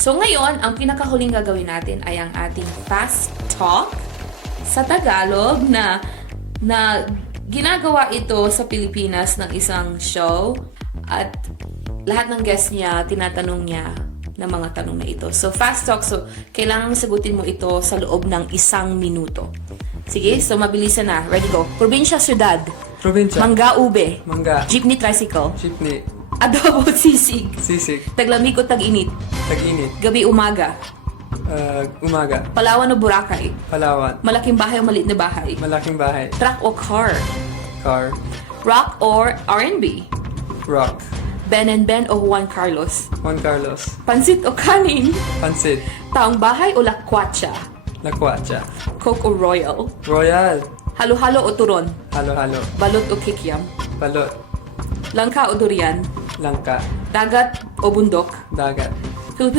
So ngayon, ang pinakahuling gagawin natin ay ang ating fast talk sa Tagalog na ginagawa ito sa Pilipinas ng isang show at lahat ng guest niya, tinatanong niya ng mga tanong na ito. So fast talk, so kailangan sagutin mo ito sa loob ng 1 minuto. Sige, so mabilisan na. Ready, go. Probinsya, syudad. Probinsya. Mangga, ube. Mangga. Jeepney, tricycle. Jeepney. Adobo, sisig. Sisig. Taglamig o tag-init. Tag-init. Gabi, umaga. Umaga. Palawan o Boracay. Palawan. Malaking bahay o maliit na bahay. Malaking bahay. Truck o car. Car. Rock or R&B. Rock. Ben and Ben o Juan Carlos. Juan Carlos. Pansit o kanin. Pansit. Taong bahay o lakwatsa. Lakwatsa. Coke o Royal. Royal. Halo-halo o turon. Halo-halo. Balot o kikiam. Balot. Langka o durian. Langka. Dagat o bundok. Dagat. Filipino